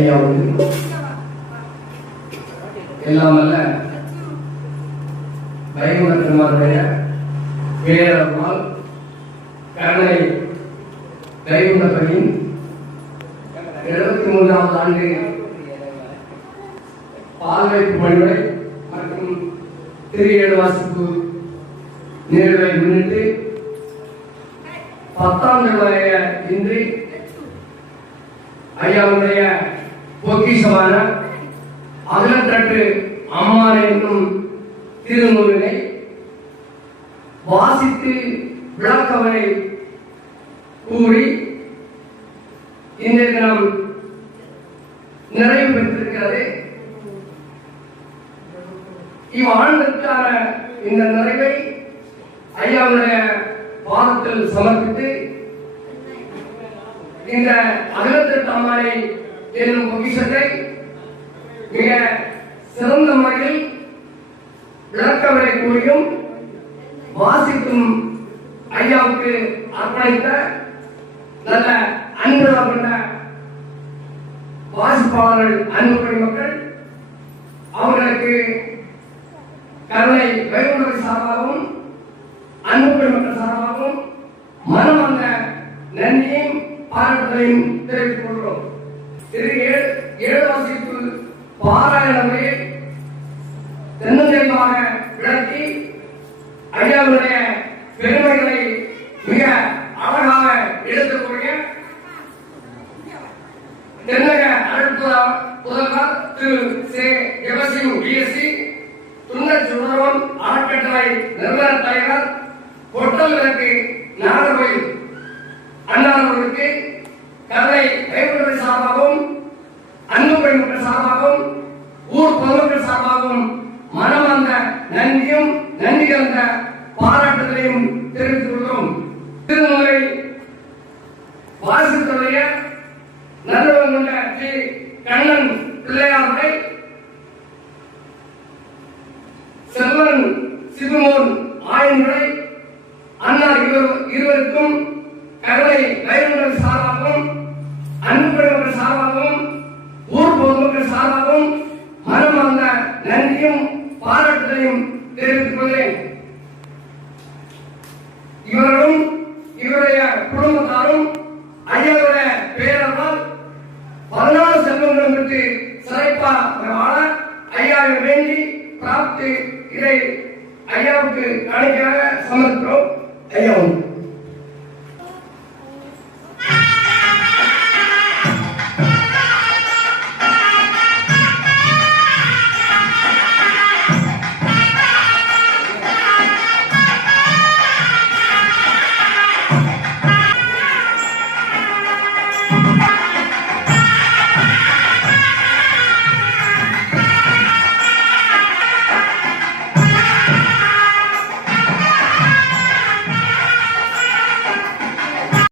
ஐயாவுக்கு எல்லாம் அல்ல வைகுண்ட பெருமானுடைய பேரருளால் கருணை வைகுண்டபதியின் 73வது ஆண்டு பால்வைப்பு பணிகளை மற்றும் திருஏடு வாசிப்பு நிகழ்வை முன்னிட்டு 10ஆம் நிலைய இன்று ஐயாவுடைய பொக்கிஷமான அகலத்தட்டு அம்மான் என்னும் திருநூலினை வாசித்து விளக்கவரை கூறி இந்த தினம் நிறைவு பெற்றிருக்கிறது. இவ்வாண்டிற்கான இந்த நிறைவை ஐயாவுடைய பாதத்தில் சமர்ப்பித்து இந்த அகலத்தட்டு அம்மானை என்னும் பொக்கிஷத்தை மிக சிறந்த முறையில் விளக்கவரை கூறியும் வாசிக்கும் ஐயாவுக்கு அர்ப்பணித்த நல்ல அன்பு கொண்ட வாசிப்பாளர்கள், அன்புப்படி மக்கள் அவர்களுக்கு கருணை வைகுண்டபதி சார்பாகவும் அன்புப்படி மக்கள் சார்பாகவும் மனம் வந்த நன்றியையும் பாராட்டுதலையும் தெரிவித்துக் கொள்கிறோம். ஏழு வாசிப்பு பாராயண முறையை தென்னந்தெளிவாக விளக்கி ஐயாவுடைய பெருமைகளை மிக அழகாக எடுத்துக்கூடிய தென்னக புதல்வர் திரு சே எவசிங் பிஎஸ்சி துண்ணச் சுடரோன் அறக்கட்டளை நிறுவன தலைவர் பொட்டல் விளக்கு நாகர்கோயில் அண்ணாவர்களுக்கு கருணை வைகுண்டபதி சார்பாகவும் அன்புப்படி மக்கள் சார்பாகவும் ஊர் பொதுமக்கள் சார்பாகவும் மனம் வந்த நன்றியும் நன்றி கலந்த பாராட்டுதலையும் தெரிவித்துக் கொள்கிறோம். திருநூலை வாசித்துடைய நல்லவன் கொண்ட ஸ்ரீ கண்ணன் பிள்ளையாரை செல்வன் சிவமோன் ஆயன்களை அன்னார் இருவருக்கும் கருணை வைகுண்டபதி சார்பாகவும் அன்புப்படி மக்கள் சார்பாகவும் ஊர் பொதுமக்கள் சார்பாகவும் மனம் வந்த நன்றியும் பாராட்டுதலையும் தெரிவித்துக் கொள்கிறேன். இவர்களும் இவருடைய குடும்பத்தாரும் ஐயாவுடைய பேரர்களால் 14 செல்வங்களும் பெற்று சிறைப்பாக வாழ ஐயாவை வேண்டி பிரார்த்தி இதை ஐயாவுக்கு காணிக்கையாக சமர்ப்பிக்கிறோம். ஐயாவும்